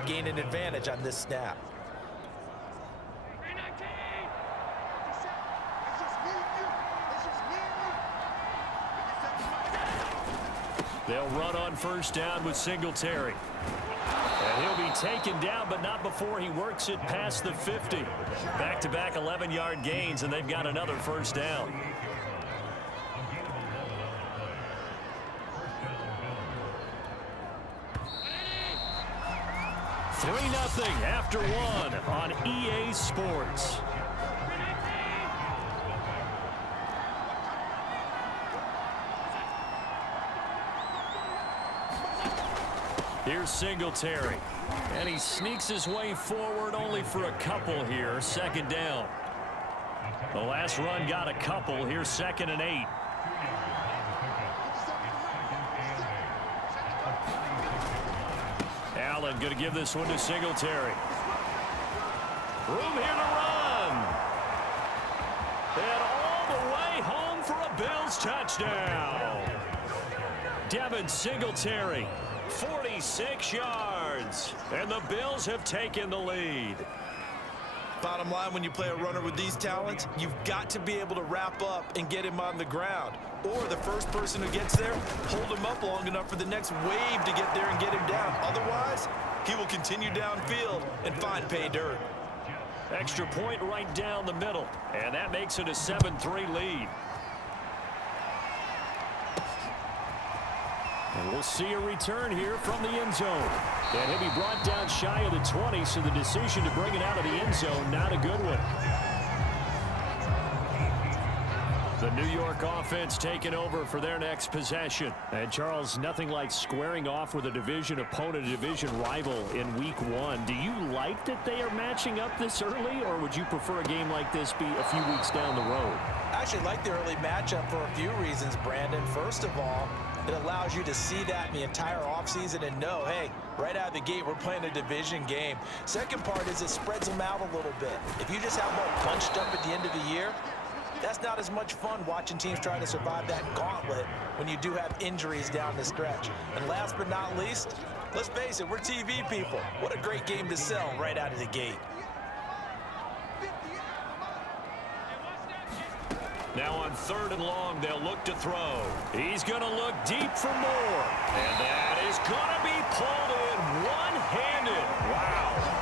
might gain an advantage on this snap. They'll run on first down with Singletary. And he'll be taken down, but not before he works it past the 50. Back-to-back 11-yard gains, and they've got another first down. 3-0 after one on EA Sports. Here's Singletary. And he sneaks his way forward only for a couple here. Second down. The last run got a couple. Here's 2nd and 8. Allen going to give this one to Singletary. Room here to run. And all the way home for a Bills touchdown. Devin Singletary, 46 yards. And the Bills have taken the lead. Bottom line, when you play a runner with these talents, you've got to be able to wrap up and get him on the ground. Or the first person who gets there, hold him up long enough for the next wave to get there and get him down. Otherwise, he will continue downfield and find pay dirt. Extra point right down the middle. And that makes it a 7-3 lead. And we'll see a return here from the end zone. And he'll be brought down shy of the 20, so the decision to bring it out of the end zone, not a good one. The New York offense taking over for their next possession. And Charles, nothing like squaring off with a division opponent, a division rival in week 1. Do you like that they are matching up this early, or would you prefer a game like this be a few weeks down the road? I actually like the early matchup for a few reasons, Brandon. First of all, it allows you to see that in the entire offseason and know, hey, right out of the gate, we're playing a division game. Second part is it spreads them out a little bit. If you just have them all bunched up at the end of the year, that's not as much fun watching teams try to survive that gauntlet when you do have injuries down the stretch. And last but not least, let's face it, we're TV people. What a great game to sell right out of the gate. Now on 3rd and long, they'll look to throw. He's going to look deep for more. And that is going to be pulled in one-handed. Wow.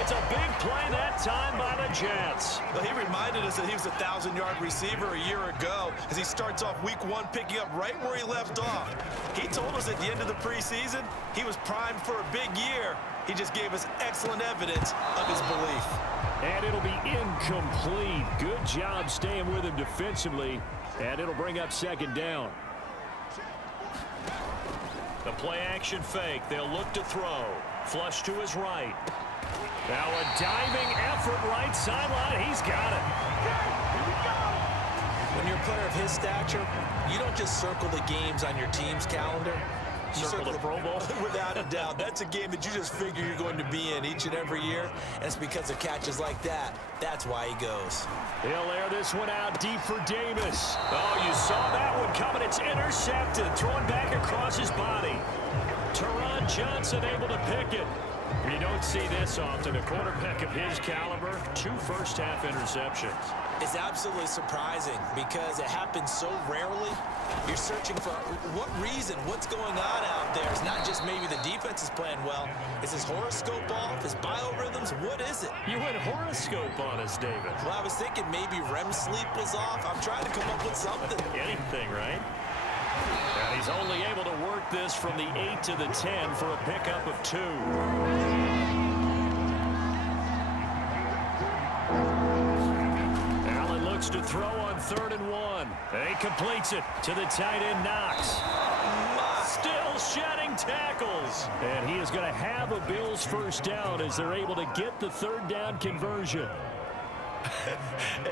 It's a big play that time by the Jets. Well, he reminded us that he was a 1,000-yard receiver a year ago as he starts off week 1 picking up right where he left off. He told us at the end of the preseason he was primed for a big year. He just gave us excellent evidence of his belief. And it'll be incomplete. Good job staying with him defensively. And it'll bring up 2nd down. The play action fake. They'll look to throw. Flush to his right. Now a diving effort right sideline. He's got it. When you're a player of his stature, you don't just circle the games on your team's calendar. You circle the Pro Bowl. Without a doubt. That's a game that you just figure you're going to be in each and every year. And it's because of catches like that. That's why he goes. He'll air this one out deep for Davis. Oh, you saw that one coming. It's intercepted. Thrown back across his body. Teron Johnson able to pick it. You don't see this often. A quarterback of his caliber, 2 first-half interceptions. It's absolutely surprising because it happens so rarely. You're searching for what reason, what's going on out there. It's not just maybe the defense is playing well. Is his horoscope off? His biorhythms? What is it? You went horoscope on us, David. Well, I was thinking maybe REM sleep was off. I'm trying to come up with something. Anything, right? And he's only able to work this from the 8 to the 10 for a pickup of 2. Allen looks to throw on 3rd and 1. And he completes it to the tight end, Knox. Still shedding tackles. And he is going to have a Bills first down as they're able to get the 3rd down conversion.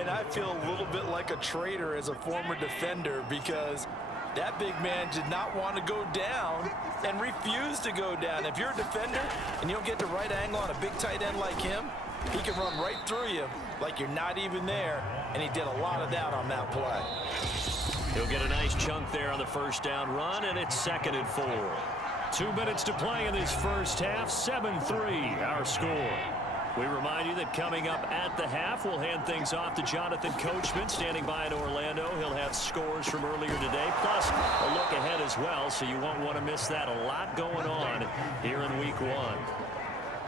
And I feel a little bit like a traitor as a former defender because that big man did not want to go down and refused to go down. If you're a defender and you don't get the right angle on a big tight end like him, he can run right through you like you're not even there, and he did a lot of that on that play. He'll get a nice chunk there on the first down run, and it's 2nd and 4. 2 minutes to play in this first half. 7-3 our score. We remind you that coming up at the half, we'll hand things off to Jonathan Coachman standing by in Orlando. He'll have scores from earlier today, plus a look ahead as well, so you won't want to miss that. A lot going on here in week one.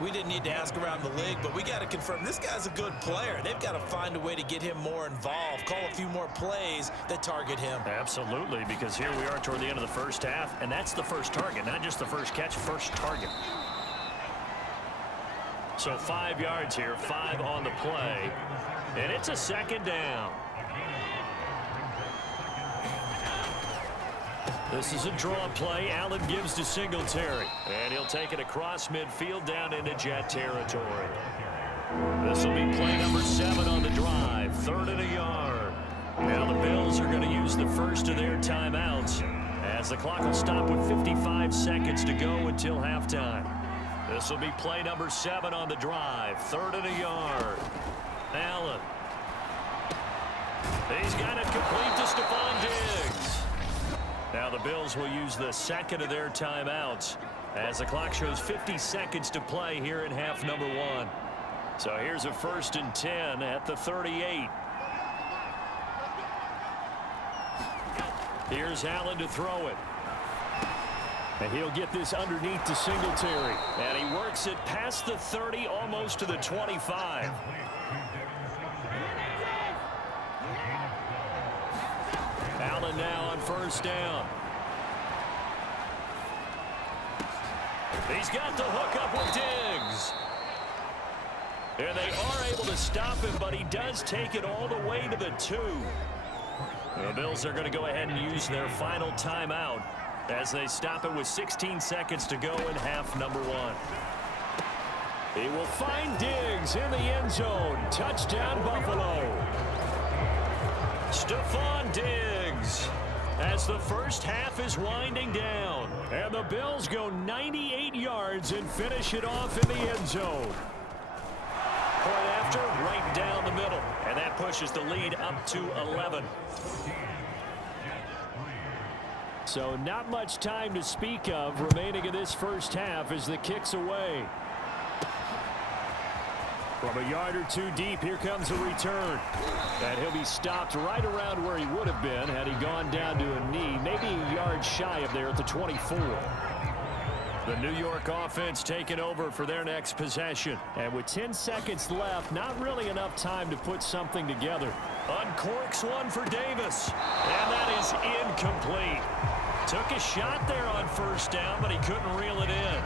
We didn't need to ask around the league, but we got to confirm this guy's a good player. They've got to find a way to get him more involved, call a few more plays that target him. Absolutely, because here we are toward the end of the first half, and that's the first target, not just the first catch, first target. So 5 yards here, 5 on the play, and it's a second down. This is a draw play. Allen gives to Singletary, and he'll take it across midfield down into Jet territory. This will be play number 7 on the drive, 3rd and a yard. Now the Bills are going to use the first of their timeouts as the clock will stop with 55 seconds to go until halftime. This will be play number 7 on the drive, 3rd and a yard. Allen. He's got it complete to Stephon Diggs. Now the Bills will use the second of their timeouts as the clock shows 50 seconds to play here in half number 1. So here's a 1st and 10 at the 38. Here's Allen to throw it. And he'll get this underneath to Singletary. And he works it past the 30, almost to the 25. Allen now on 1st down. He's got the hook up with Diggs. And they are able to stop him, but he does take it all the way to the 2. The Bills are going to go ahead and use their final timeout as they stop it with 16 seconds to go in half number 1. He will find Diggs in the end zone. Touchdown, Buffalo. Stephon Diggs as the first half is winding down. And the Bills go 98 yards and finish it off in the end zone. Point after, right down the middle. And that pushes the lead up to 11. So not much time to speak of remaining in this first half as the kick's away. From a yard or 2 deep, here comes a return. And he'll be stopped right around where he would have been had he gone down to a knee, maybe a yard shy of there at the 24. The New York offense taking over for their next possession. And with 10 seconds left, not really enough time to put something together. Uncorks one for Davis. And that is incomplete. Took a shot there on 1st down, but he couldn't reel it in.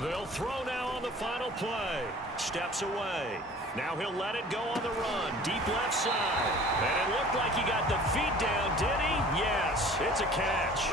They'll throw now on the final play. Steps away. Now he'll let it go on the run. Deep left side. And it looked like he got the feet down, did he? Yes, it's a catch.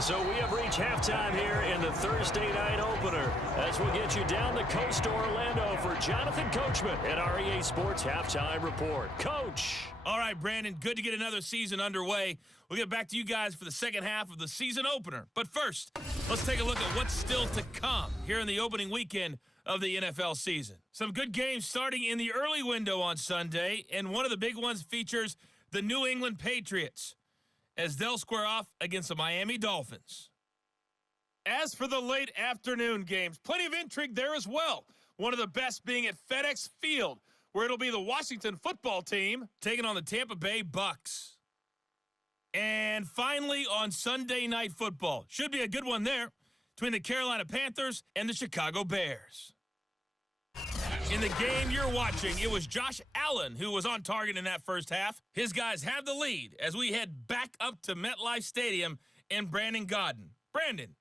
So we have reached halftime here in the Thursday night opener as we'll get you down the coast to Orlando for Jonathan Coachman at our EA Sports Halftime Report. Coach. All right, Brandon, good to get another season underway. We'll get back to you guys for the second half of the season opener. But first, let's take a look at what's still to come here in the opening weekend of the NFL season. Some good games starting in the early window on Sunday, and one of the big ones features the New England Patriots as they'll square off against the Miami Dolphins. As for the late afternoon games, plenty of intrigue there as well. One of the best being at FedEx Field, where it'll be the Washington football team taking on the Tampa Bay Bucks. And finally, on Sunday Night Football, should be a good one there, between the Carolina Panthers and the Chicago Bears. In the game you're watching, it was Josh Allen who was on target in that first half. His guys have the lead as we head back up to MetLife Stadium in Brandon Gaudin. Brandon.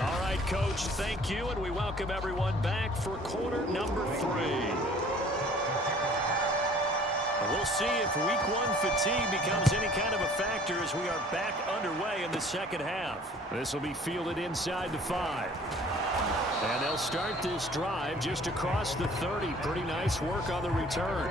All right, Coach, thank you, and we welcome everyone back for quarter number 3. We'll see if week 1 fatigue becomes any kind of a factor as we are back underway in the second half. This will be fielded inside the 5. And they'll start this drive just across the 30. Pretty nice work on the return.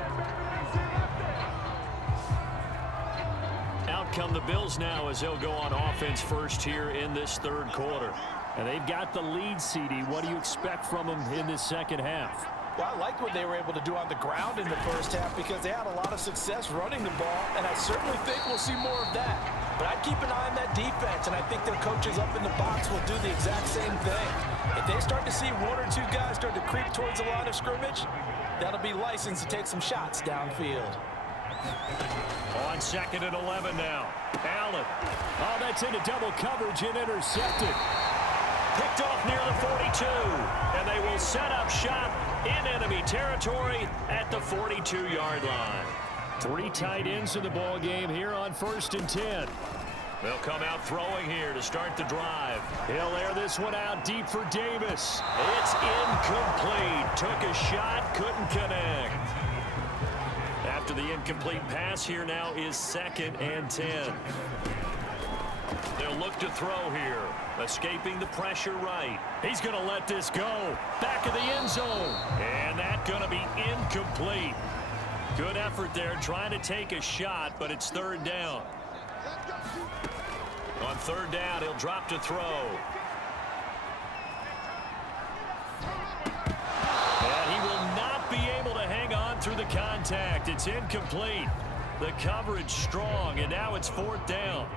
Out come the Bills now as they'll go on offense first here in this third quarter. And they've got the lead, CD. What do you expect from them in this second half? Well, I liked what they were able to do on the ground in the first half because they had a lot of success running the ball, and I certainly think we'll see more of that. But I'd keep an eye on that defense, and I think their coaches up in the box will do the exact same thing. If they start to see one or two guys start to creep towards the line of scrimmage, that'll be licensed to take some shots downfield. On 2nd and 11 now. Allen. Oh, that's into double coverage and intercepted. Picked off near the 42. And they will set up shop in enemy territory at the 42-yard line. 3 tight ends in the ball game here on 1st and 10. They'll come out throwing here to start the drive. He'll air this one out deep for Davis. It's incomplete. Took a shot, couldn't connect. After the incomplete pass, here now is 2nd and 10. They'll look to throw here. Escaping the pressure right. He's going to let this go. Back of the end zone. And that's going to be incomplete. Good effort there trying to take a shot, but it's 3rd down. On 3rd down, he'll drop to throw. And he will not be able to hang on through the contact. It's incomplete. The coverage strong, and now it's 4th down.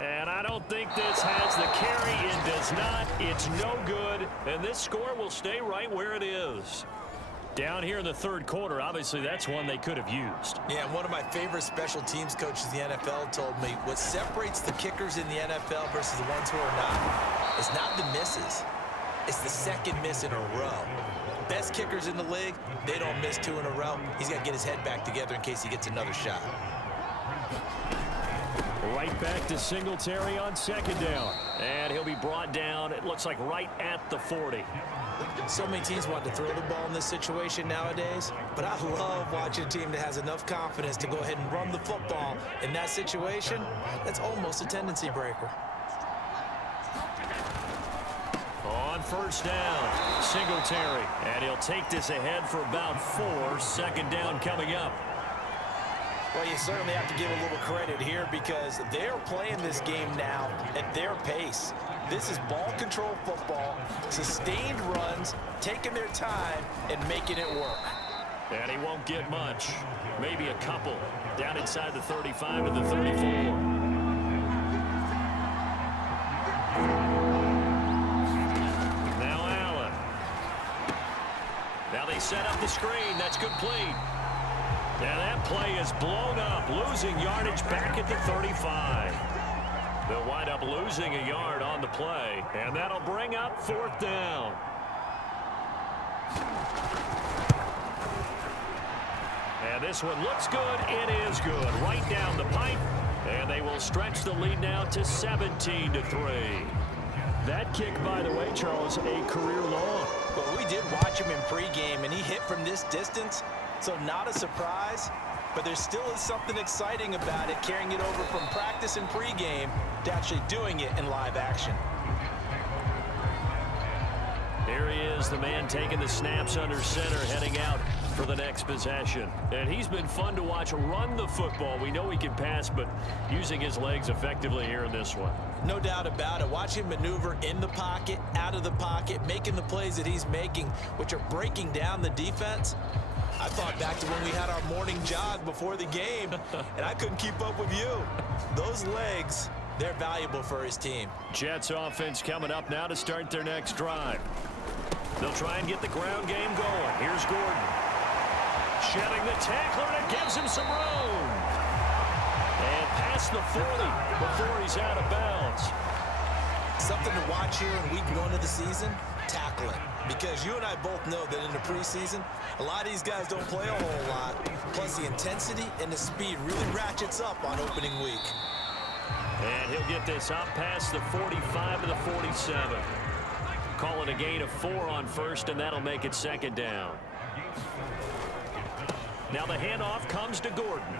And I don't think this has the carry. It does not. It's no good. And this score will stay right where it is. Down here in the 3rd quarter, obviously that's one they could have used. Yeah, one of my favorite special teams coaches in the NFL told me what separates the kickers in the NFL versus the ones who are not is not the misses. It's the 2nd miss in a row. Best kickers in the league, they don't miss 2 in a row. He's got to get his head back together in case he gets another shot. Right back to Singletary on 2nd down. And he'll be brought down, it looks like right at the 40. So many teams want to throw the ball in this situation nowadays, but I love watching a team that has enough confidence to go ahead and run the football. In that situation, that's almost a tendency breaker. On 1st down, Singletary. And he'll take this ahead for about 4. 2nd down coming up. Well, you certainly have to give a little credit here because they're playing this game now at their pace. This is ball control football, sustained runs, taking their time, and making it work. And he won't get much. Maybe a couple. Down inside the 35 to the 34. Now Allen. Now they set up the screen. That's complete. And that play is blown up, losing yardage back at the 35. They'll wind up losing a yard on the play, and that'll bring up 4th down. And this one looks good. It is good. Right down the pipe, and they will stretch the lead now to 17-3. That kick, by the way, Charles, a career long. Well, we did watch him in pregame, and he hit from this distance. So not a surprise, but there still is something exciting about it, carrying it over from practice and pregame to actually doing it in live action. Here he is, the man taking the snaps under center, heading out for the next possession. And he's been fun to watch run the football. We know he can pass, but using his legs effectively here in this one. No doubt about it. Watch him maneuver in the pocket, out of the pocket, making the plays that he's making, which are breaking down the defense. I thought back to when we had our morning jog before the game, and I couldn't keep up with you. Those legs, they're valuable for his team. Jets offense coming up now to start their next drive. They'll try and get the ground game going. Here's Gordon. Shedding the tackler, and it gives him some room. And past the 40 before he's out of bounds. Something to watch here in week 1 of the season, tackling. Because you and I both know that in the preseason, a lot of these guys don't play a whole lot. Plus, the intensity and the speed really ratchets up on opening week. And he'll get this up past the 45 to the 47. Call it a gain of 4 on 1st, and that'll make it 2nd down. Now the handoff comes to Gordon.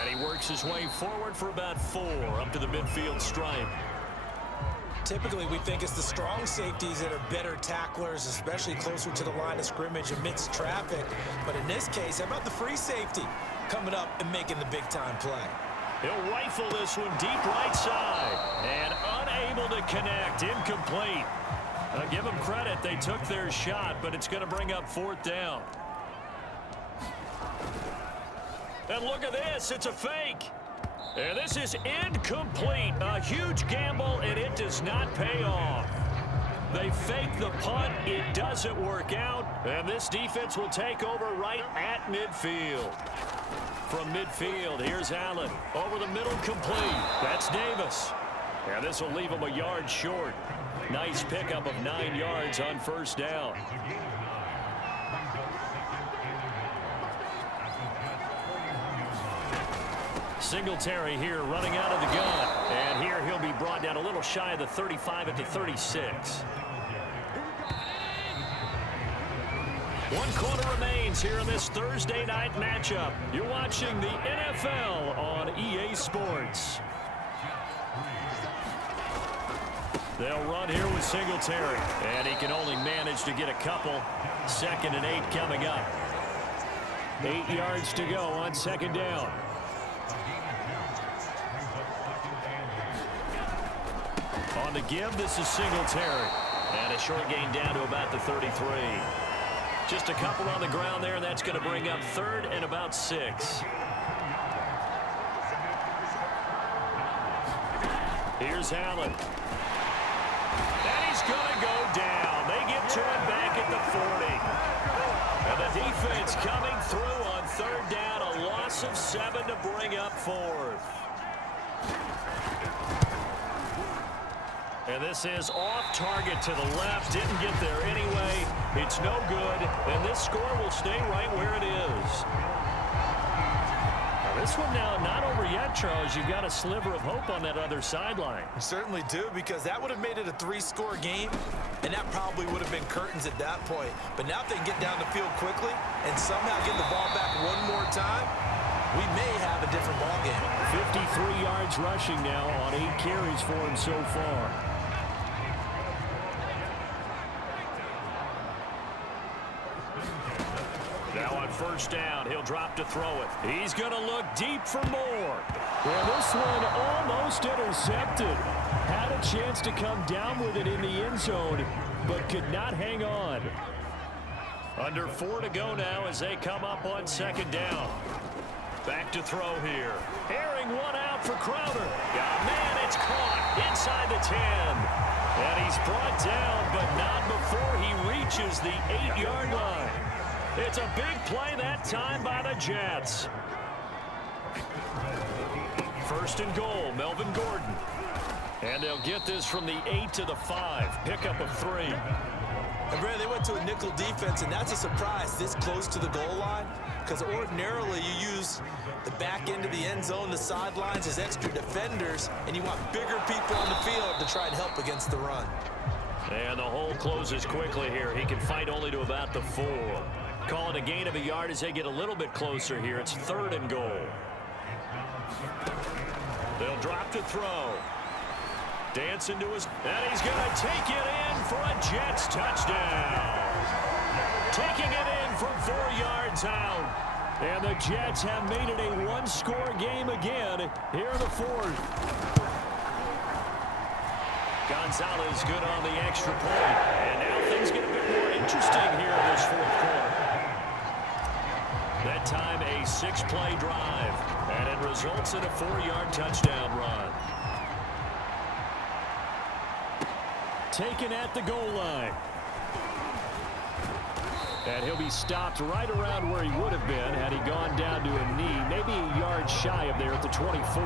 And he works his way forward for about 4 up to the midfield stripe. Typically, we think it's the strong safeties that are better tacklers, especially closer to the line of scrimmage amidst traffic. But in this case, how about the free safety coming up and making the big-time play? He'll rifle this one deep right side. And unable to connect. Incomplete. I'll give them credit. They took their shot, but it's going to bring up 4th down. And look at this. It's a fake. And this is incomplete. A huge gamble, and it does not pay off. They fake the punt. It doesn't work out. And this defense will take over right at midfield. From midfield, here's Allen. Over the middle, complete. That's Davis. And this will leave him a yard short. Nice pickup of 9 yards on 1st down. Singletary here running out of the gun. And here he'll be brought down a little shy of the 35 at the 36. 1 quarter remains here in this Thursday night matchup. You're watching the NFL on EA Sports. They'll run here with Singletary. And he can only manage to get a couple. 2nd and 8 coming up. 8 yards to go on 2nd down. On the give, this is Singletary. And a short gain down to about the 33. Just a couple on the ground there, and that's going to bring up 3rd and about 6. Here's Allen. And he's going to go down. They get to him back at the 40. And the defense coming through on 3rd down. A loss of 7 to bring up 4th. And this is off target to the left. Didn't get there anyway. It's no good. And this score will stay right where it is. Now this one now not over yet, Charles. You've got a sliver of hope on that other sideline. You certainly do, because that would have made it a 3-score game, and that probably would have been curtains at that point. But now if they can get down the field quickly and somehow get the ball back one more time, we may have a different ball game. 53 yards rushing now on 8 carries for him so far. Now on 1st down, he'll drop to throw it. He's going to look deep for more. Well, this one almost intercepted. Had a chance to come down with it in the end zone, but could not hang on. Under 4 to go now as they come up on 2nd down. Back to throw here. Airing one out for Crowder. Oh, man, it's caught inside the 10. And he's brought down, but not before he reaches the 8-yard line. It's a big play that time by the Jets. 1st and goal, Melvin Gordon. And they'll get this from the 8 to the 5. Pickup of 3. And Brad, they went to a nickel defense, and that's a surprise this close to the goal line, because ordinarily you use the back end of the end zone, the sidelines as extra defenders, and you want bigger people on the field to try and help against the run. And the hole closes quickly here. He can fight only to about the 4. Calling a gain of a yard as they get a little bit closer here. It's 3rd and goal. They'll drop to throw. Dance into his, and he's going to take it in for a Jets touchdown. Taking it in from 4 yards out. And the Jets have made it a 1-score game again here in the 4th. Gonzalez good on the extra point. And now things get a bit more interesting here in this 4th quarter. That time a 6-play drive. And it results in a 4-yard touchdown run. Taken at the goal line. And he'll be stopped right around where he would have been had he gone down to a knee, maybe a yard shy of there at the 24.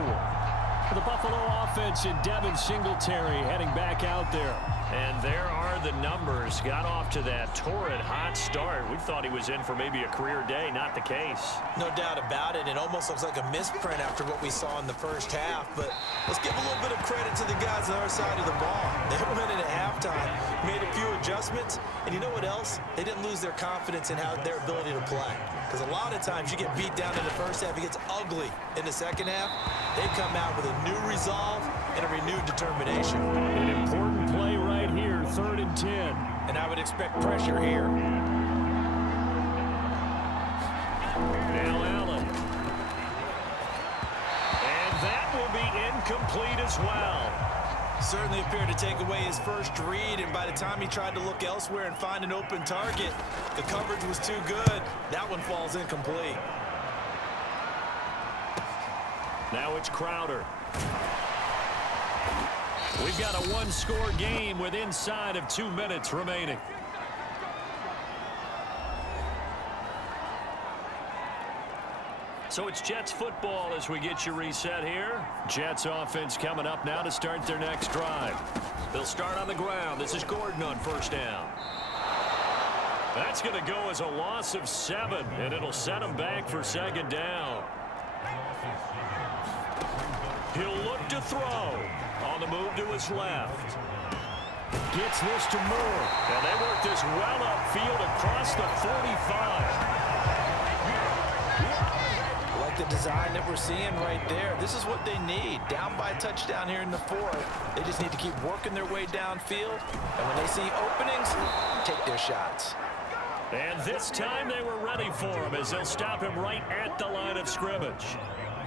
For the Buffalo offense and Devin Singletary heading back out there. And there are the numbers. Got off to that torrid hot start. We thought he was in for maybe a career day. Not the case. No doubt about it. It almost looks like a misprint after what we saw in the first half. But let's give a little bit of credit to the guys on our side of the ball. They went in at halftime, made a few adjustments, and you know what else? They didn't lose their confidence in their ability to play. Because a lot of times you get beat down in the first half, it gets ugly in the second half. They come out with a new resolve and a renewed determination. An important play right here, 3rd and 10. And I would expect pressure here. Now Allen. And that will be incomplete as well. Certainly appeared to take away his first read, and by the time he tried to look elsewhere and find an open target, the coverage was too good. That one falls incomplete. Now it's Crowder. We've got a one-score game with inside of 2 minutes remaining. So it's Jets football as we get you reset here. Jets offense coming up now to start their next drive. They'll start on the ground. This is Gordon on 1st down. That's going to go as a loss of 7, and it'll set him back for 2nd down. He'll look to throw. On the move to his left. Gets this to Moore. And they work this well upfield across the 45. Like the design that we're seeing right there. This is what they need. Down by a touchdown here in the 4th. They just need to keep working their way downfield. And when they see openings, take their shots. And this time they were ready for him as they'll stop him right at the line of scrimmage.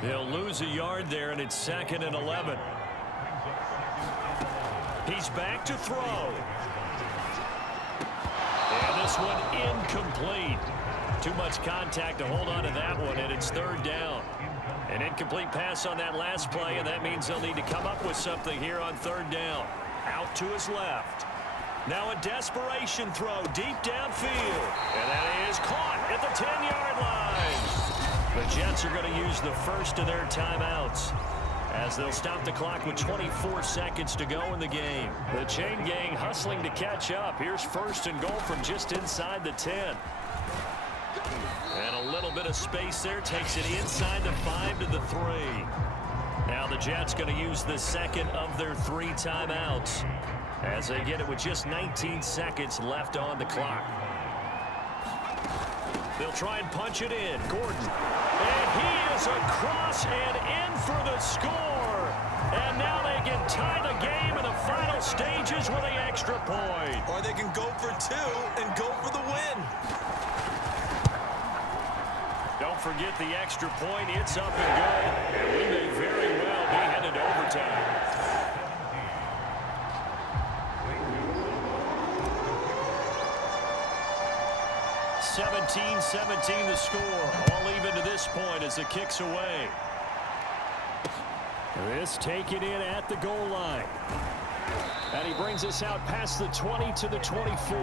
He'll lose a yard there, and it's 2nd and 11. He's back to throw. And this one incomplete. Too much contact to hold on to that one, and it's 3rd down. An incomplete pass on that last play, and that means they'll need to come up with something here on 3rd down. Out to his left. Now a desperation throw deep downfield. And that is caught at the 10-yard line. The Jets are going to use the first of their timeouts as they'll stop the clock with 24 seconds to go in the game. The chain gang hustling to catch up. Here's 1st and goal from just inside the 10. And a little bit of space there takes it inside the 5 to the 3. Now the Jets going to use the second of their 3 timeouts as they get it with just 19 seconds left on the clock. They'll try and punch it in. Gordon. And he is across and in for the score. And now they can tie the game in the final stages with an extra point. Or they can go for 2 and go for the win. Don't forget the extra point. It's up and good. And we may very well be headed to overtime. 17-17 the score. All even to this point as the kick's away. This taken in at the goal line. And he brings us out past the 20 to the 24.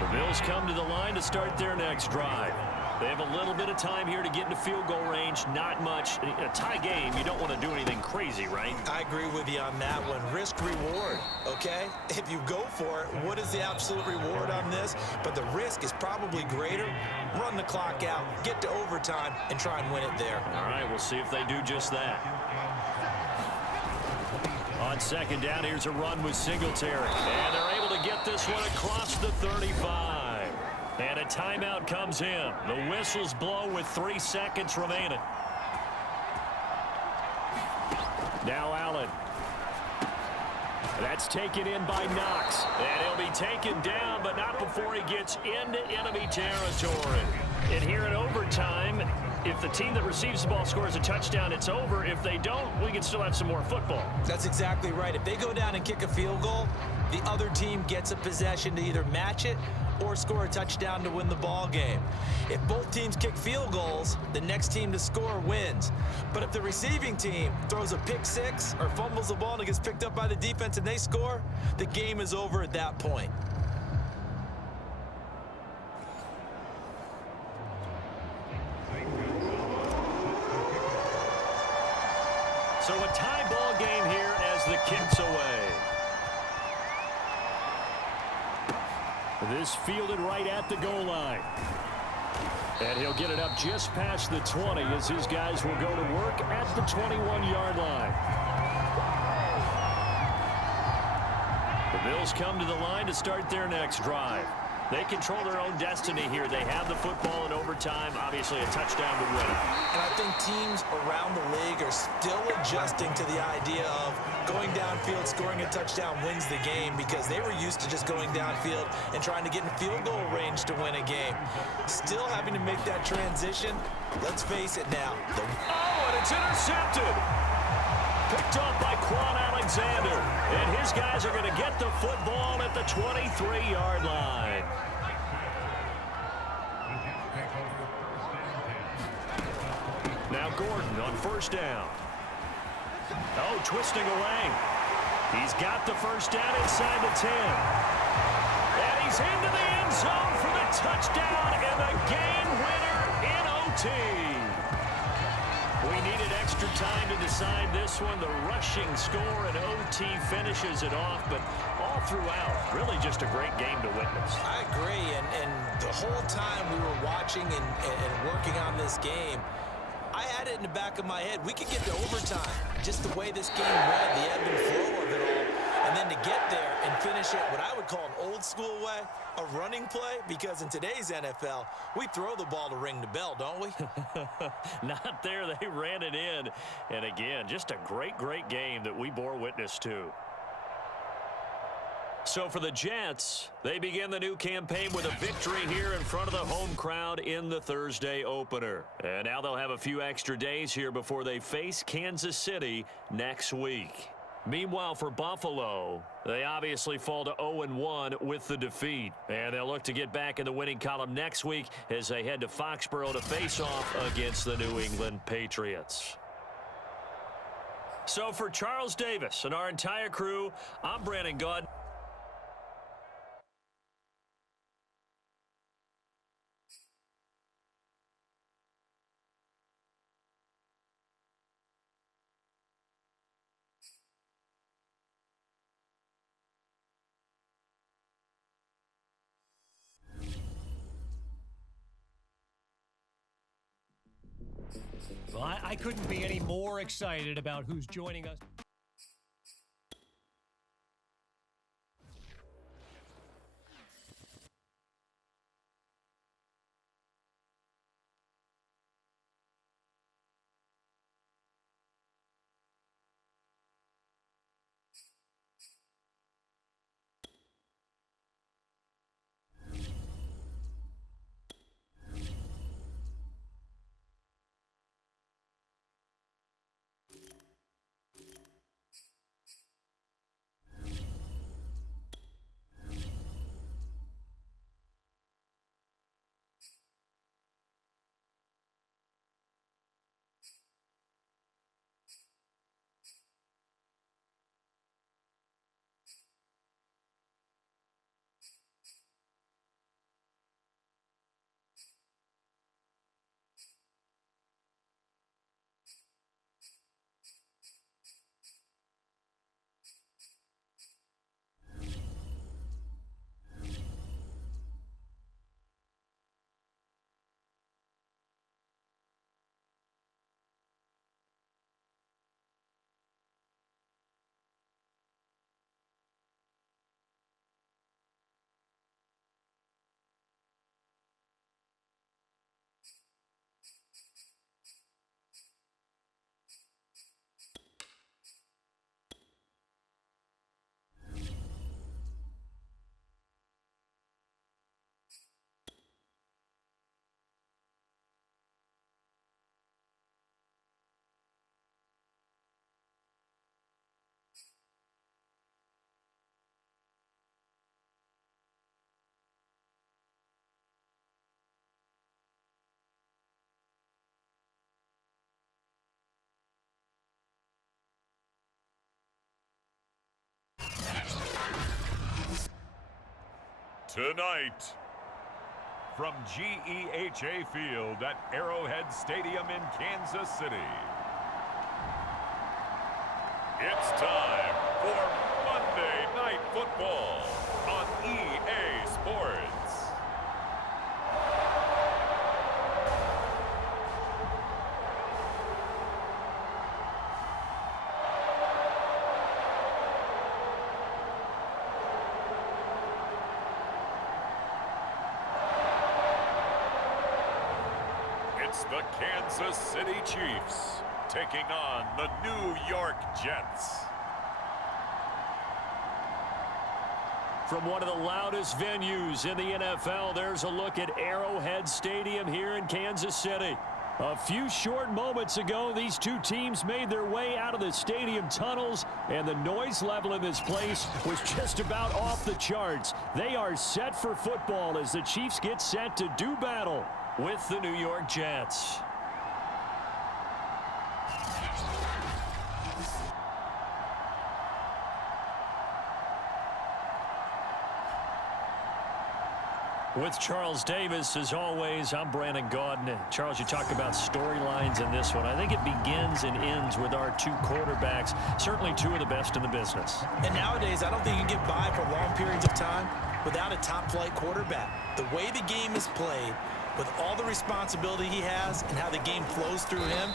The Bills come to the line to start their next drive. They have a little bit of time here to get into field goal range. Not much. In a tie game, you don't want to do anything crazy, right? I agree with you on that one. Risk reward, okay? If you go for it, what is the absolute reward on this? But the risk is probably greater. Run the clock out, get to overtime, and try and win it there. All right, we'll see if they do just that. On 2nd down, here's a run with Singletary. And they're able to get this one across the 35. And a timeout comes in. The whistles blow with 3 seconds remaining. Now Allen. That's taken in by Knox. And he'll be taken down, but not before he gets into enemy territory. And here in overtime, if the team that receives the ball scores a touchdown, it's over. If they don't, we can still have some more football. That's exactly right. If they go down and kick a field goal, the other team gets a possession to either match it or score a touchdown to win the ball game. If both teams kick field goals, the next team to score wins. But if the receiving team throws a pick six or fumbles the ball and it gets picked up by the defense and they score, the game is over at that point. So a tie ball game here as the kick's away. This fielded right at the goal line. And he'll get it up just past the 20 as his guys will go to work at the 21-yard line. The Bills come to the line to start their next drive. They control their own destiny here. They have the football in overtime, obviously a touchdown to win. And I think teams around the league are still adjusting to the idea of going downfield, scoring a touchdown wins the game, because they were used to just going downfield and trying to get in field goal range to win a game. Still having to make that transition. Let's face it now. Oh, and it's intercepted. Picked off by Quan Alexander. And his guys are going to get the football at the 23-yard line. Now Gordon on first down. Oh, twisting away. He's got the first down inside the 10. And he's into the end zone for the touchdown and the game winner in OT. We needed extra time to decide this one. The rushing score and OT finishes it off, but all throughout, really just a great game to witness. I agree, and the whole time we were watching and working on this game, I had it in the back of my head. We could get to overtime, just the way this game went, the ebb and flow of it all. And then to get there and finish it what I would call an old school way, a running play, because in today's NFL, we throw the ball to ring the bell, don't we? Not there. They ran it in. And again, just a great, great game that we bore witness to. So for the Jets, they begin the new campaign with a victory here in front of the home crowd in the Thursday opener. And now they'll have a few extra days here before they face Kansas City next week. Meanwhile, for Buffalo, they obviously fall to 0-1 with the defeat. And they'll look to get back in the winning column next week as they head to Foxborough to face off against the New England Patriots. So for Charles Davis and our entire crew, I'm Brandon Gaud. Well, I couldn't be any more excited about who's joining us. Tonight, from GEHA Field at Arrowhead Stadium in Kansas City, it's time for Monday Night Football on EA Sports. It's the Kansas City Chiefs taking on the New York Jets. From one of the loudest venues in the NFL, there's a look at Arrowhead Stadium here in Kansas City. A few short moments ago, these two teams made their way out of the stadium tunnels, and the noise level in this place was just about off the charts. They are set for football as the Chiefs get set to do battle with the New York Jets. With Charles Davis, as always, I'm Brandon Gaudin. Charles, you talked about storylines in this one. I think it begins and ends with our two quarterbacks, certainly two of the best in the business. And nowadays, I don't think you can get by for long periods of time without a top-flight quarterback. The way the game is played, with all the responsibility he has and how the game flows through him,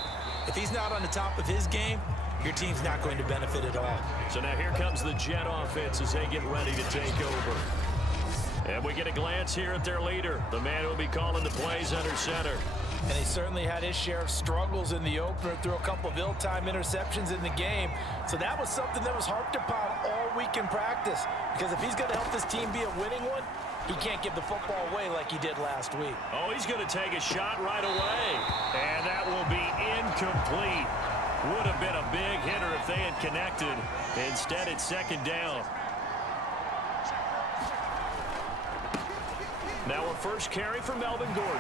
if he's not on the top of his game, your team's not going to benefit at all. So now here comes the Jet offense as they get ready to take over. And we get a glance here at their leader, the man who will be calling the plays under center. And he certainly had his share of struggles in the opener, threw a couple of ill-timed interceptions in the game. So that was something that was harped upon all week in practice. Because if he's going to help this team be a winning one, he can't give the football away like he did last week. Oh, he's going to take a shot right away. And that will be incomplete. Would have been a big hitter if they had connected. Instead, it's second down. Now a first carry for Melvin Gordon.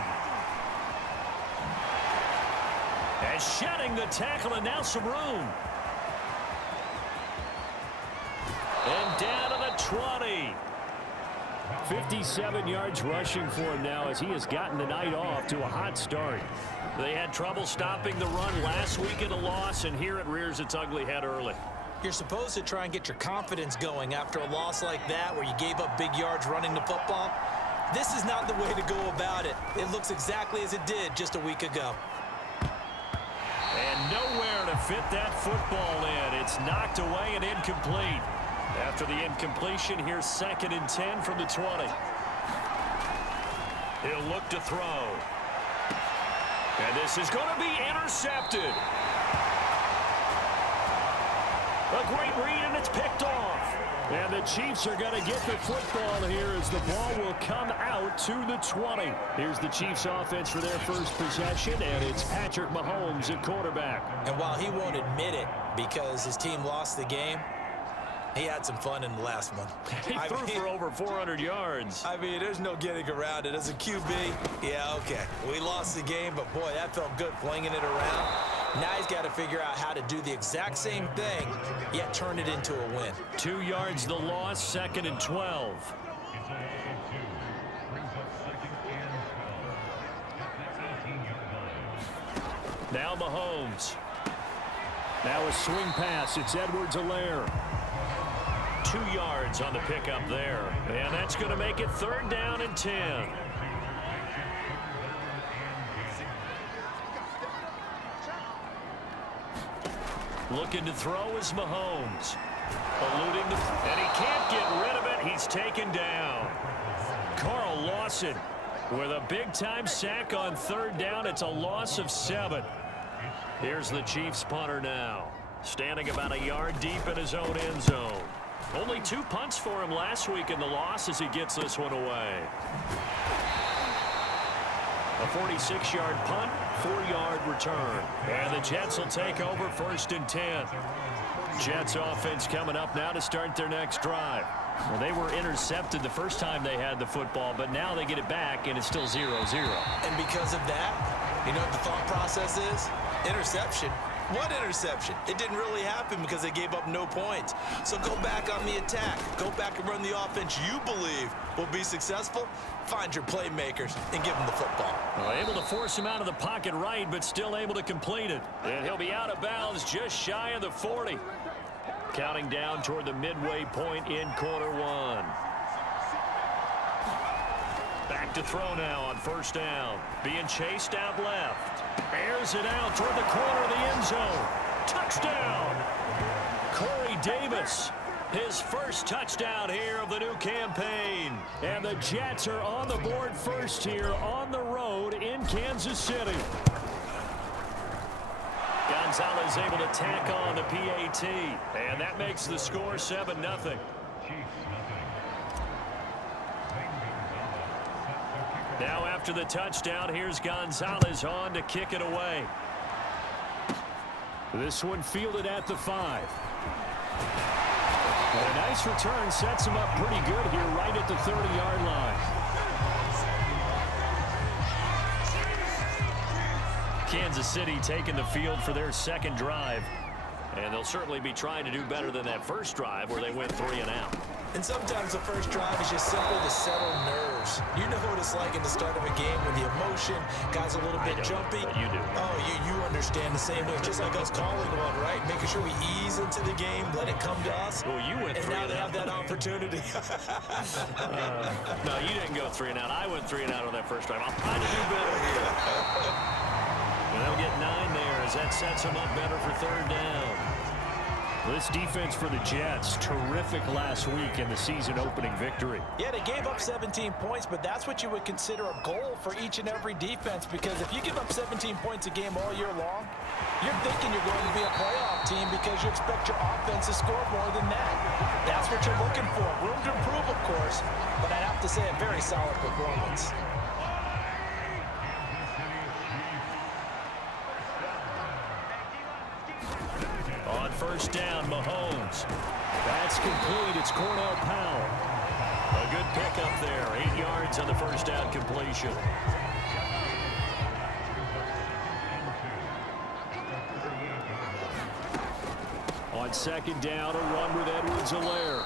And shedding the tackle, and now some room. And down to the 20. 57 yards rushing for him now as he has gotten the night off to a hot start. They had trouble stopping the run last week in a loss, and here it rears its ugly head early. You're supposed to try and get your confidence going after a loss like that where you gave up big yards running the football. This is not the way to go about it. It looks exactly as it did just a week ago. And nowhere to fit that football in. It's knocked away and incomplete. After the incompletion, here's 2nd and 10 from the 20. He'll look to throw. And this is going to be intercepted. A great read, and it's picked off. And the Chiefs are going to get the football here as the ball will come out to the 20. Here's the Chiefs offense for their first possession, and it's Patrick Mahomes at quarterback. And while he won't admit it because his team lost the game, he had some fun in the last one. He threw for over 400 yards. I mean, there's no getting around it. As a QB, yeah, okay. We lost the game, but boy, that felt good flinging it around. Now he's got to figure out how to do the exact same thing, yet turn it into a win. 2 yards the loss, 2nd and 12. Now Mahomes. Now a swing pass. It's Edwards-Helaire. 2 yards on the pickup there. And that's going to make it 3rd down and 10. Looking to throw is Mahomes. Eluding the... And he can't get rid of it. He's taken down. Carl Lawson with a big-time sack on 3rd down. It's a loss of 7. Here's the Chiefs punter now. Standing about a yard deep in his own end zone. Only 2 punts for him last week in the loss as he gets this one away. A 46-yard punt, 4-yard return. And the Jets will take over 1st and 10. Jets offense coming up now to start their next drive. Well, they were intercepted the first time they had the football, but now they get it back, and it's still 0-0. And because of that, you know what the thought process is? Interception. What interception? It didn't really happen because they gave up no points. So go back on the attack. Go back and run the offense you believe will be successful. Find your playmakers and give them the football. Well, able to force him out of the pocket right, but still able to complete it. And he'll be out of bounds just shy of the 40. Counting down toward the midway point in quarter 1. Back to throw now on 1st down. Being chased out left. Airs it out toward the corner of the end zone. Touchdown! Corey Davis. His first touchdown here of the new campaign. And the Jets are on the board first here on the road road in Kansas City. Gonzalez able to tack on the PAT, and that makes the score 7-0. Now after the touchdown, here's Gonzalez on to kick it away. This one fielded at the 5. And a nice return sets him up pretty good here right at the 30-yard line. Kansas City taking the field for their second drive. And they'll certainly be trying to do better than that first drive where they went 3 and out. And sometimes the first drive is just simply to settle nerves. You know what it's like in the start of a game when the emotion, guys a little bit jumpy. But you do. Oh, you understand the same way. Just like us calling one, right? Making sure we ease into the game, let it come to us. Well, you went 3 and now they have that opportunity. No, you didn't go 3 and out. I went 3 and out on that first drive. I'll try to do better here. And they'll get 9 there as that sets them up better for third down. This defense for the Jets, terrific last week in the season-opening victory. Yeah, they gave up 17 points, but that's what you would consider a goal for each and every defense, because if you give up 17 points a game all year long, you're thinking you're going to be a playoff team because you expect your offense to score more than that. That's what you're looking for. Room to improve, of course, but I'd have to say a very solid performance. On first down, Mahomes. That's complete. It's Cornell Powell. A good pickup there. 8 yards on the first down completion. On second down, a run with Edwards-Helaire.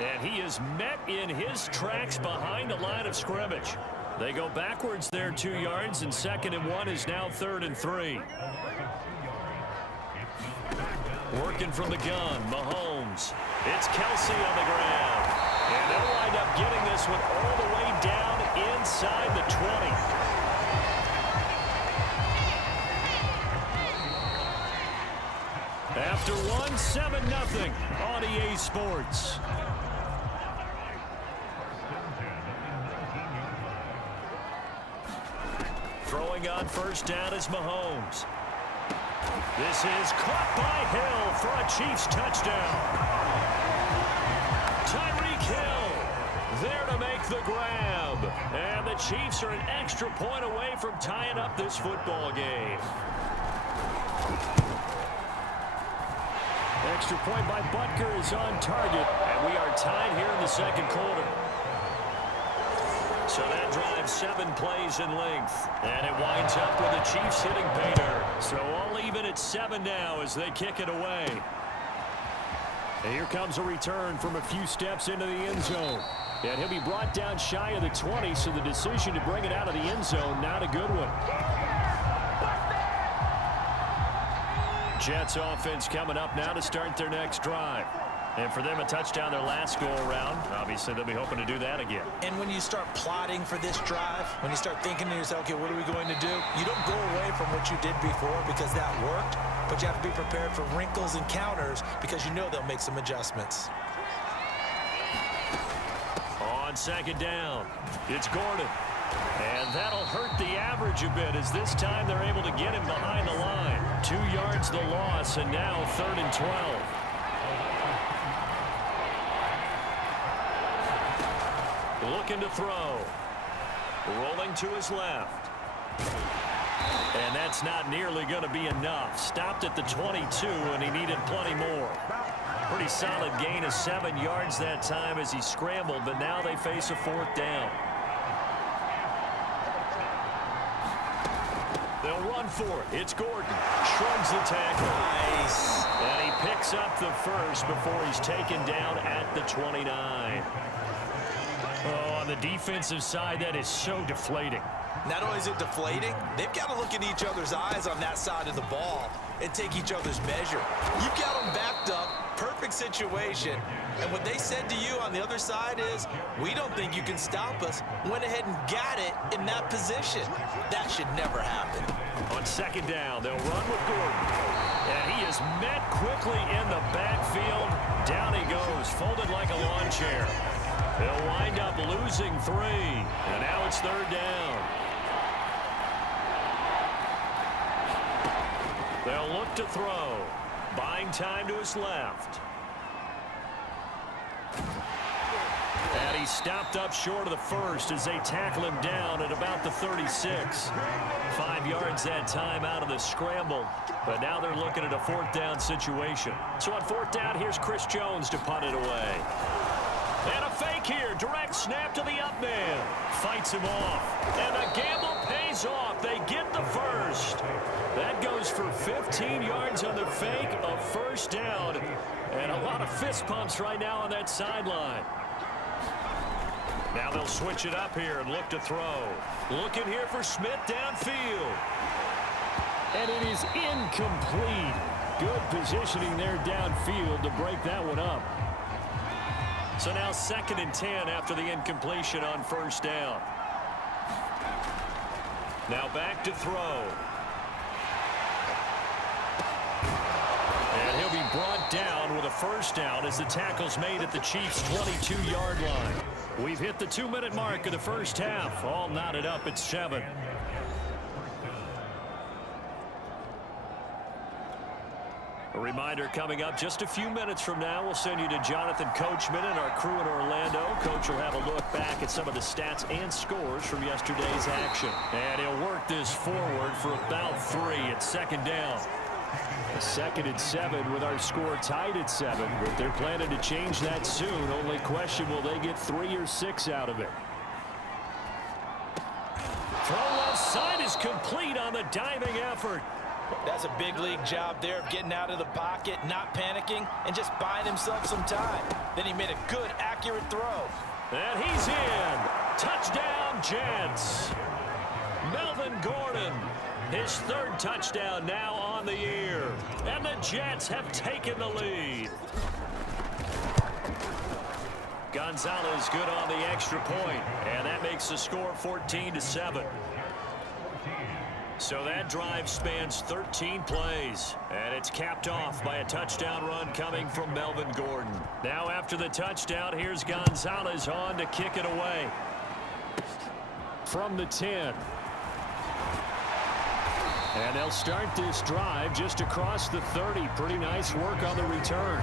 And he is met in his tracks behind the line of scrimmage. They go backwards there 2 yards, and 2nd and 1 is now 3rd and 3. Working from the gun, Mahomes. It's Kelsey on the ground. And they'll wind up getting this one all the way down inside the 20. After 1, 7-0 on EA Sports. Throwing on first down is Mahomes. This is caught by Hill for a Chiefs touchdown. Tyreek Hill there to make the grab. And the Chiefs are an extra point away from tying up this football game. Extra point by Butker is on target. And we are tied here in the second quarter. So that drives 7 plays in length. And it winds up with the Chiefs hitting pay dirt. So all even at 7 now as they kick it away. And here comes a return from a few steps into the end zone. And he'll be brought down shy of the 20, so the decision to bring it out of the end zone, not a good one. Jets offense coming up now to start their next drive. And for them, a touchdown their last go-around. Obviously, they'll be hoping to do that again. And when you start plotting for this drive, when you start thinking to yourself, okay, what are we going to do? You don't go away from what you did before because that worked, but you have to be prepared for wrinkles and counters because you know they'll make some adjustments. On second down, it's Gordon. And that'll hurt the average a bit as this time they're able to get him behind the line. 2 yards the loss, and now 3rd and 12. Looking to throw. Rolling to his left. And that's not nearly going to be enough. Stopped at the 22, and he needed plenty more. Pretty solid gain of 7 yards that time as he scrambled, but now they face a 4th down. They'll run for it. It's Gordon. Shrugs the tackle. Nice. And he picks up the first before he's taken down at the 29. Oh, on the defensive side, that is so deflating. Not only is it deflating, they've got to look in each other's eyes on that side of the ball and take each other's measure. You've got them backed up, perfect situation, and what they said to you on the other side is, we don't think you can stop us. Went ahead and got it in that position. That should never happen. On second down, they'll run with Gordon. And he is met quickly in the backfield. Down he goes, folded like a lawn chair. They'll wind up losing 3, and now it's 3rd down. They'll look to throw. Buying time to his left. And he stopped up short of the first as they tackle him down at about the 36. 5 yards that time out of the scramble. But now they're looking at a 4th down situation. So on 4th down, here's Chris Jones to punt it away. And a fake here. Direct snap to the up man. Fights him off. And the gamble pays off. They get the first. That goes for 15 yards on the fake. A 1st down. And a lot of fist pumps right now on that sideline. Now they'll switch it up here and look to throw. Looking here for Smith downfield. And it is incomplete. Good positioning there downfield to break that one up. So now 2nd and 10 after the incompletion on 1st down. Now back to throw. And he'll be brought down with a 1st down as the tackle's made at the Chiefs' 22-yard line. We've hit the 2-minute mark of the 1st half. All knotted up at 7. A reminder coming up just a few minutes from now. We'll send you to Jonathan Coachman and our crew in Orlando. Coach will have a look back at some of the stats and scores from yesterday's action. And he'll work this forward for about 3 at 2nd down. 2nd and 7 with our score tied at 7. But they're planning to change that soon. Only question, will they get 3 or 6 out of it? Throw left side is complete on the diving effort. That's a big league job there of getting out of the pocket, not panicking, and just buying himself some time. Then he made a good, accurate throw. And he's in. Touchdown, Jets. Melvin Gordon, his 3rd touchdown now on the year. And the Jets have taken the lead. Gonzalez good on the extra point, and that makes the score 14-7. So that drive spans 13 plays, and it's capped off by a touchdown run coming from Melvin Gordon. Now after the touchdown, here's Gonzalez on to kick it away. From the 10. And they'll start this drive just across the 30. Pretty nice work on the return.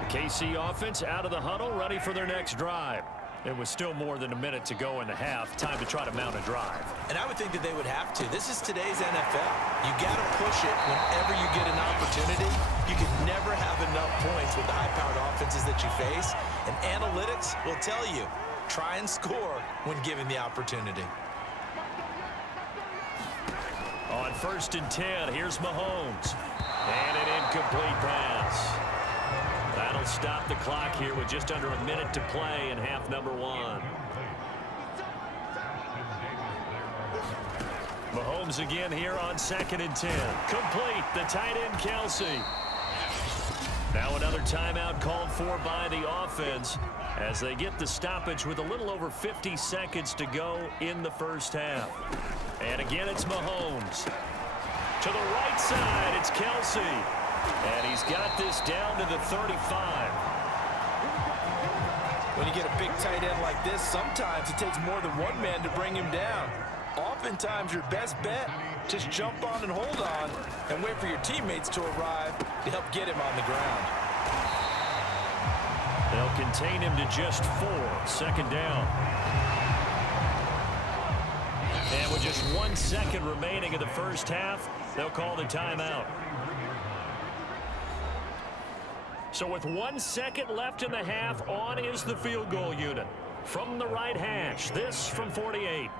The KC offense out of the huddle, ready for their next drive. It was still more than a minute to go in the half. Time to try to mount a drive. And I would think that they would have to. This is today's NFL. You got to push it whenever you get an opportunity. You can never have enough points with the high-powered offenses that you face. And analytics will tell you, try and score when given the opportunity. On 1st and 10, here's Mahomes. And an incomplete pass. That'll stop the clock here with just under a minute to play in half number 1. Mahomes again here on 2nd and 10. Complete, the tight end Kelsey. Now another timeout called for by the offense as they get the stoppage with a little over 50 seconds to go in the 1st half. And again, it's Mahomes. To the right side, it's Kelsey. And he's got this down to the 35. When you get a big tight end like this, sometimes it takes more than one man to bring him down. Oftentimes, your best bet, just jump on and hold on and wait for your teammates to arrive to help get him on the ground. They'll contain him to just 4. 2nd down. And with just 1 second remaining in the 1st half, they'll call the timeout. So with 1 second left in the half, on is the field goal unit. From the right hash, this from 48.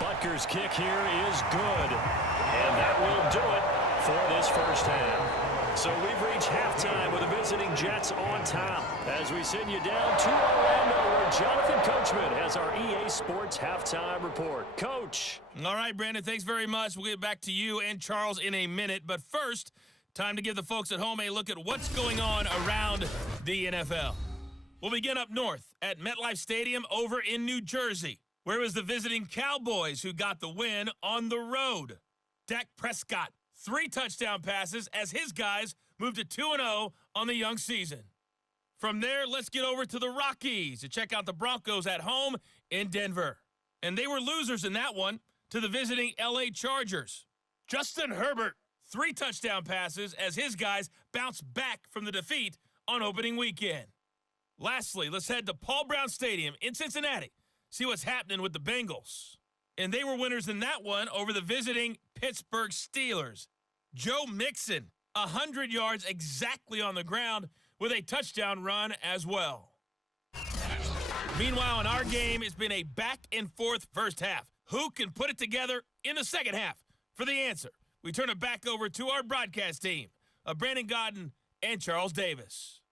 Butker's kick here is good. And that will do it for this 1st half. So we've reached halftime with the visiting Jets on top as we send you down to Orlando where Jonathan Coachman has our EA Sports halftime report. Coach. All right, Brandon, thanks very much. We'll get back to you and Charles in a minute. But first, time to give the folks at home a look at what's going on around the NFL. We'll begin up north at MetLife Stadium over in New Jersey, where it was the visiting Cowboys who got the win on the road. Dak Prescott, 3 touchdown passes as his guys moved to 2-0 on the young season. From there, let's get over to the Rockies to check out the Broncos at home in Denver. And they were losers in that one to the visiting L.A. Chargers. Justin Herbert, 3 touchdown passes as his guys bounce back from the defeat on opening weekend. Lastly, let's head to Paul Brown Stadium in Cincinnati, see what's happening with the Bengals. And they were winners in that one over the visiting Pittsburgh Steelers. Joe Mixon, 100 yards exactly on the ground with a touchdown run as well. Meanwhile, in our game, it's been a back-and-forth first half. Who can put it together in the second half? For the answer, we turn it back over to our broadcast team of Brandon Godden and Charles Davis.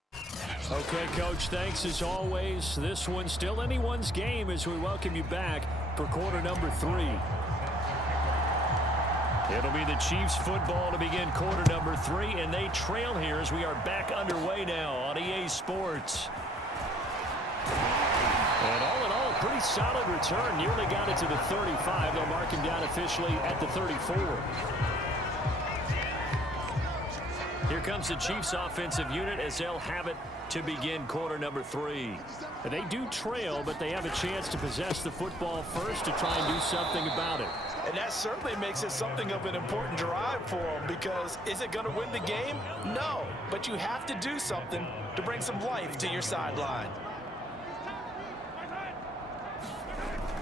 Okay, Coach, thanks as always. This one's still anyone's game as we welcome you back for quarter number 3. It'll be the Chiefs football to begin quarter number 3, and they trail here as we are back underway now on EA Sports. And all in all, pretty solid return. Nearly got it to the 35. They'll mark him down officially at the 34. Here comes the Chiefs offensive unit as they'll have it to begin quarter number 3. And they do trail, but they have a chance to possess the football first to try and do something about it. And that certainly makes it something of an important drive for them, because is it going to win the game? No, but you have to do something to bring some life to your sideline.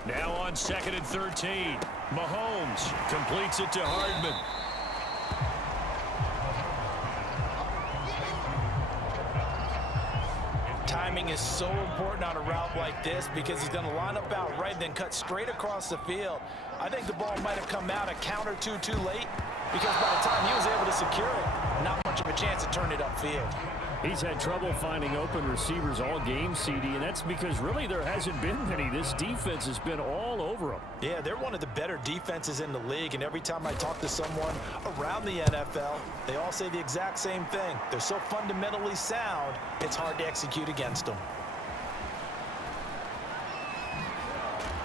Now on 2nd and 13, Mahomes completes it to Hardman. Timing is so important on a route like this, because he's going to line up out right, then cut straight across the field. I think the ball might have come out a count or two too late, because by the time he was able to secure it, not much of a chance to turn it upfield. He's had trouble finding open receivers all game, CD, and that's because really there hasn't been many. This defense has been all over them. Yeah, they're one of the better defenses in the league, and every time I talk to someone around the NFL, they all say the exact same thing. They're so fundamentally sound, it's hard to execute against them.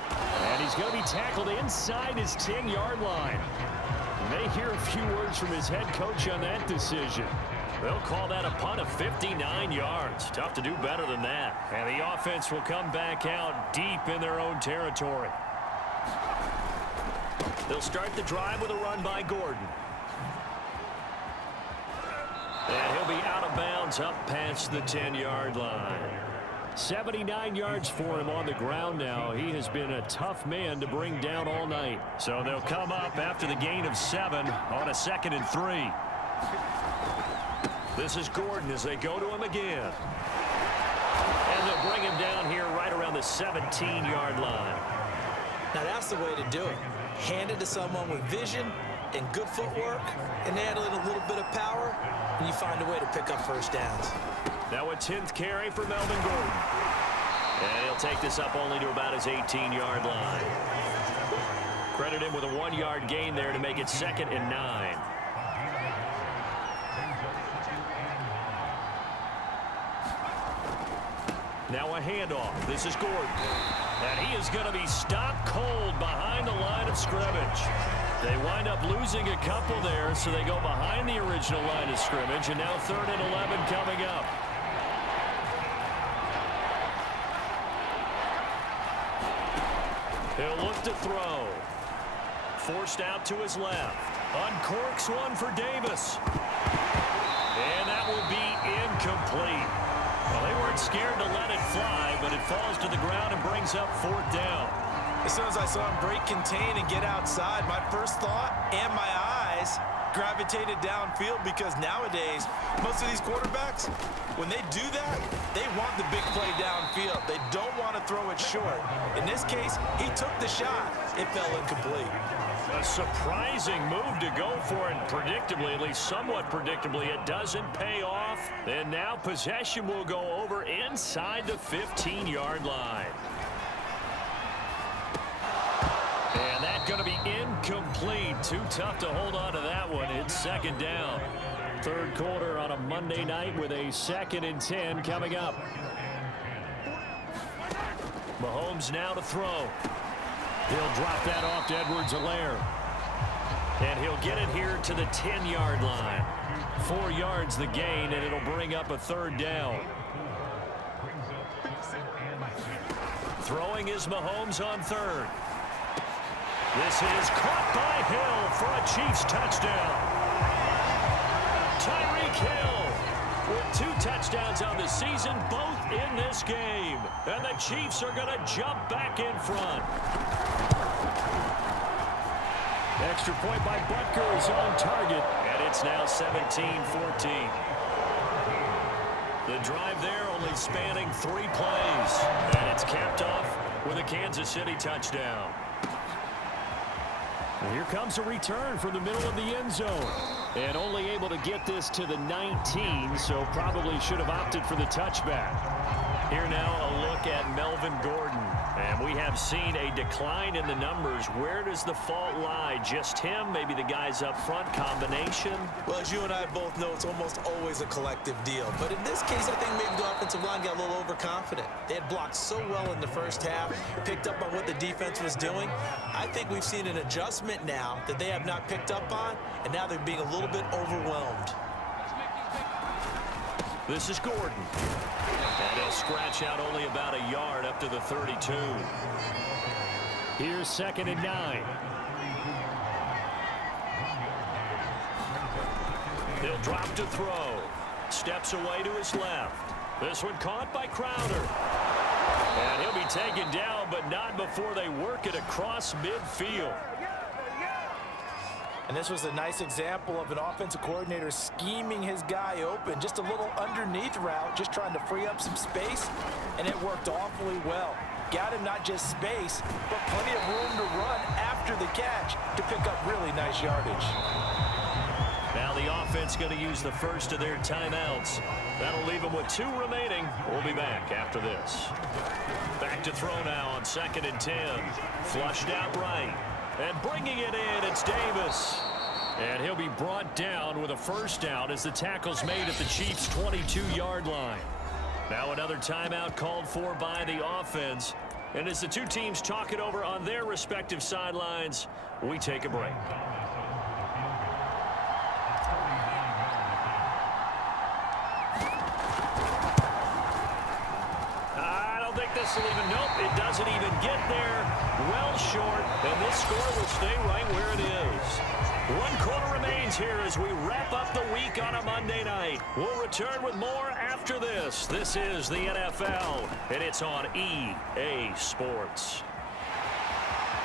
And he's going to be tackled inside his 10-yard line. May hear a few words from his head coach on that decision. They'll call that a punt of 59 yards. Tough to do better than that. And the offense will come back out deep in their own territory. They'll start the drive with a run by Gordon. And he'll be out of bounds up past the 10-yard line. 79 yards for him on the ground now. He has been a tough man to bring down all night. So they'll come up after the gain of 7 on a 2nd and 3. This is Gordon as they go to him again. And they'll bring him down here right around the 17-yard line. Now that's the way to do it. Hand it to someone with vision and good footwork, and add in a little bit of power, and you find a way to pick up first downs. Now a 10th carry for Melvin Gordon. And he'll take this up only to about his 18-yard line. Credit him with a 1-yard gain there to make it 2nd and 9. Now a handoff. This is Gordon. And he is going to be stopped cold behind the line of scrimmage. They wind up losing a couple there, so they go behind the original line of scrimmage, and now 3rd and 11 coming up. He'll look to throw. Forced out to his left. Uncorks one for Davis. And that will be incomplete. Well, they weren't scared to let it fly, but it falls to the ground and brings up 4th down. As soon as I saw him break contain and get outside, my first thought and my eyes gravitated downfield, because nowadays, most of these quarterbacks, when they do that, they want the big play downfield. They don't want to throw it short. In this case, he took the shot. It fell incomplete. A surprising move to go for it, predictably, at least somewhat predictably. It doesn't pay off. And now possession will go over inside the 15-yard line. And that's going to be incomplete. Too tough to hold on to that one. It's 2nd down. 3rd quarter on a Monday night with a 2nd and 10 coming up. Mahomes now to throw. He'll drop that off to Edwards-Helaire. And he'll get it here to the 10-yard line. 4 yards the gain, and it'll bring up a 3rd down. Throwing is Mahomes on 3rd. This is caught by Hill for a Chiefs touchdown. Tyreek Hill with 2 touchdowns on the season, both in this game. And the Chiefs are going to jump back in front. Extra point by Butker is on target, and it's now 17-14. The drive there only spanning 3 plays, and it's capped off with a Kansas City touchdown. And here comes a return from the middle of the end zone. And only able to get this to the 19, so probably should have opted for the touchback. Here now a look at Melvin Gordon. And we have seen a decline in the numbers. Where does the fault lie? Just him? Maybe the guys up front combination? Well, as you and I both know, it's almost always a collective deal. But in this case, I think maybe the offensive line got a little overconfident. They had blocked so well in the first half, picked up on what the defense was doing. I think we've seen an adjustment now that they have not picked up on, and now they're being a little bit overwhelmed. This is Gordon. And he'll scratch out only about a yard up to the 32. Here's 2nd and 9. He'll drop to throw. Steps away to his left. This one caught by Crowder. And he'll be taken down, but not before they work it across midfield. And this was a nice example of an offensive coordinator scheming his guy open. Just a little underneath route, just trying to free up some space, and it worked awfully well. Got him not just space, but plenty of room to run after the catch to pick up really nice yardage. Now the offense going to use the first of their timeouts. That'll leave them with 2 remaining. We'll be back after this. Back to throw now on 2nd and 10. Flushed out right. And bringing it in, it's Davis. And he'll be brought down with a first down as the tackle's made at the Chiefs' 22-yard line. Now another timeout called for by the offense. And as the 2 teams talk it over on their respective sidelines, we take a break. I don't think this will even, nope, it doesn't even get there. Well short, and this score will stay right where it is. 1 quarter remains here as we wrap up the week on a Monday night. We'll return with more after this. This is the NFL, and it's on EA Sports.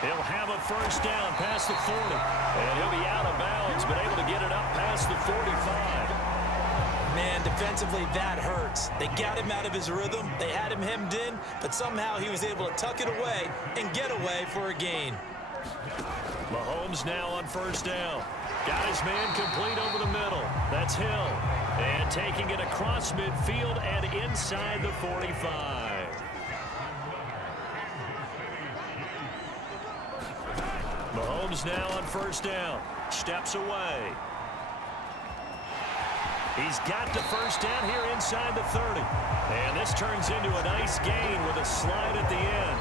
He'll have a first down past the 40, and he'll be out of bounds, but able to get it up past the 45. Man, defensively, that hurts. They got him out of his rhythm. They had him hemmed in, but somehow he was able to tuck it away and get away for a gain. Mahomes now on first down. Got his man complete over the middle. That's Hill. And taking it across midfield and inside the 45. Mahomes now on first down. Steps away. He's got the first down here inside the 30. And this turns into a nice gain with a slide at the end.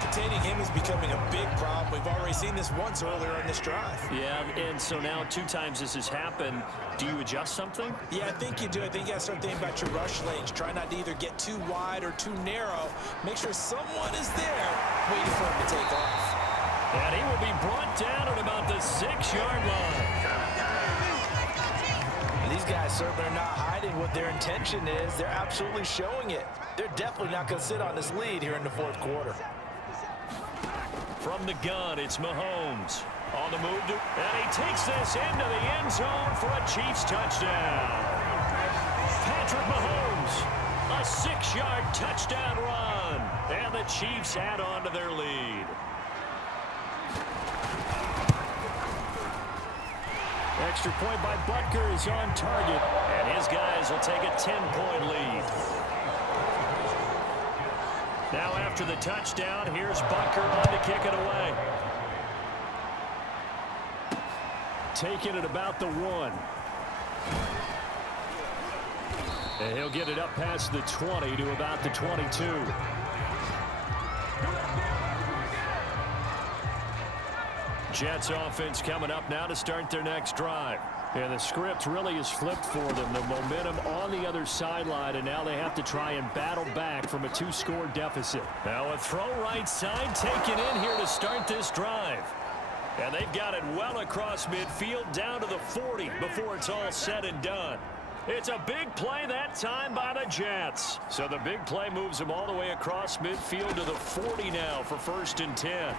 Containing him is becoming a big problem. We've already seen this once earlier in this drive. Yeah, and so now 2 times this has happened. Do you adjust something? Yeah, I think you do. I think you got to start thinking about your rush lanes. Try not to either get too wide or too narrow. Make sure someone is there waiting for him to take off. And he will be brought down at about the 6-yard line. These guys certainly are not hiding what their intention is. They're absolutely showing it. They're definitely not going to sit on this lead here in the 4th quarter. From the gun, it's Mahomes. On the move, and he takes this into the end zone for a Chiefs touchdown. Patrick Mahomes, a 6-yard touchdown run. And the Chiefs add on to their lead. Extra point by Butker is on target, and his guys will take a 10-point lead. Now after the touchdown, here's Butker on to kick it away. Taking it about the 1. And he'll get it up past the 20 to about the 22. Jets offense coming up now to start their next drive. And the script really is flipped for them. The momentum on the other sideline, and now they have to try and battle back from a 2-score deficit. Now a throw right side taken in here to start this drive. And they've got it well across midfield down to the 40 before it's all said and done. It's a big play that time by the Jets. So the big play moves them all the way across midfield to the 40 now for 1st and 10.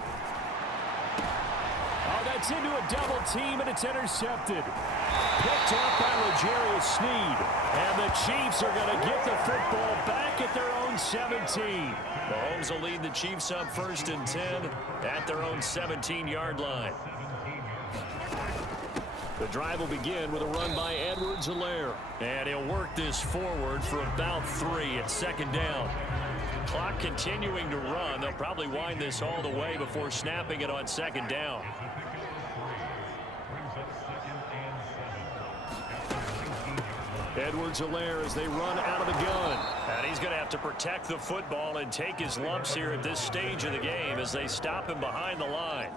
Oh, that's into a double team, and it's intercepted. Picked up by L'Jarius Sneed. And the Chiefs are going to get the football back at their own 17. Mahomes will lead the Chiefs up 1st and 10 at their own 17-yard line. The drive will begin with a run by Edwards-Helaire. And he'll work this forward for about 3 at 2nd down. Clock continuing to run. They'll probably wind this all the way before snapping it on 2nd down. Edwards-Helaire as they run out of the gun. And he's going to have to protect the football and take his lumps here at this stage of the game as they stop him behind the line.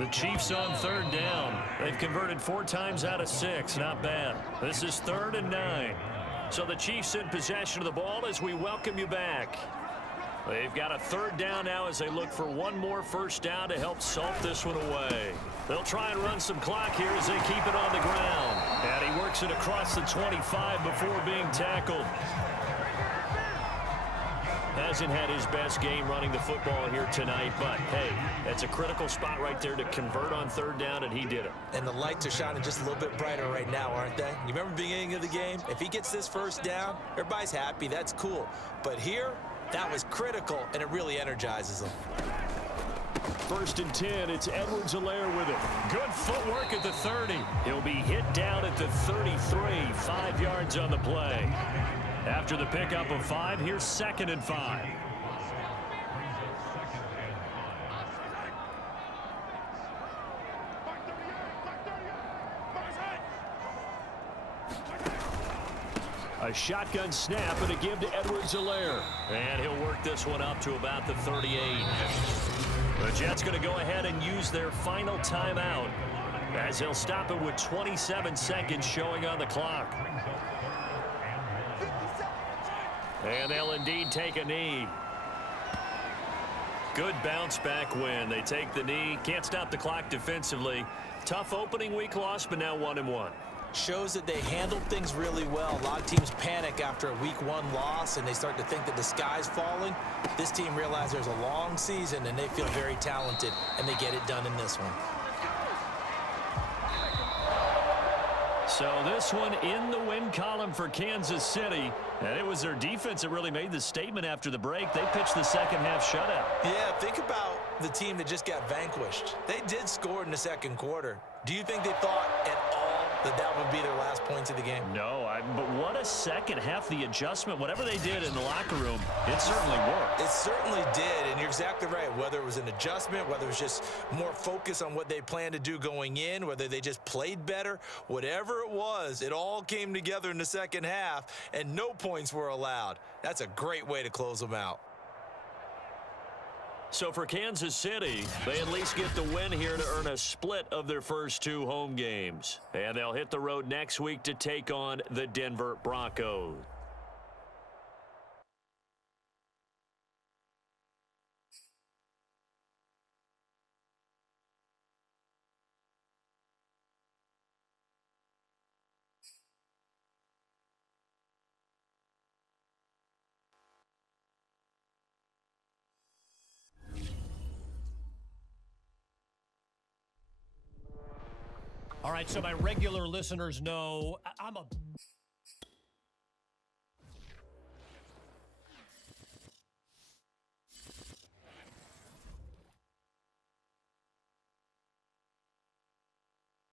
The Chiefs on 3rd down. They've converted 4 times out of 6. Not bad. This is 3rd and 9. So the Chiefs in possession of the ball as we welcome you back. They've got a 3rd down now as they look for one more 1st down to help salt this one away. They'll try and run some clock here as they keep it on the ground. And he works it across the 25 before being tackled. Hasn't had his best game running the football here tonight, but hey, that's a critical spot right there to convert on 3rd down, and he did it. And the lights are shining just a little bit brighter right now, aren't they? You remember the beginning of the game? If he gets this 1st down, everybody's happy. That's cool. But here, that was critical, and it really energizes them. 1st and 10, it's Edwards-Helaire with it. Good footwork at the 30. He'll be hit down at the 33, 5 yards on the play. After the pickup of 5, here's 2nd and 5. A shotgun snap and a give to Edwards-Helaire. And he'll work this one up to about the 38. The Jets going to go ahead and use their final timeout as they'll stop it with 27 seconds showing on the clock. And they'll indeed take a knee. Good bounce back win. They take the knee. Can't stop the clock defensively. Tough opening week loss, but now 1-1. Shows that they handled things really well. A lot of teams panic after a week 1 loss, and they start to think that the sky's falling. This team realizes there's a long season, and they feel very talented, and they get it done in this one. So this one in the win column for Kansas City. And it was their defense that really made the statement after the break. They pitched the second-half shutout. Yeah, think about the team that just got vanquished. They did score in the 2nd quarter. Do you think they thought at all that would be their last points of the game? No, but what a second half. The adjustment, whatever they did in the locker room, it certainly worked. It certainly did, and you're exactly right. Whether it was an adjustment, whether it was just more focus on what they planned to do going in, whether they just played better, whatever it was, it all came together in the 2nd half, and no points were allowed. That's a great way to close them out. So for Kansas City, they at least get the win here to earn a split of their first 2 home games. And they'll hit the road next week to take on the Denver Broncos. All right, so my regular listeners know I'm a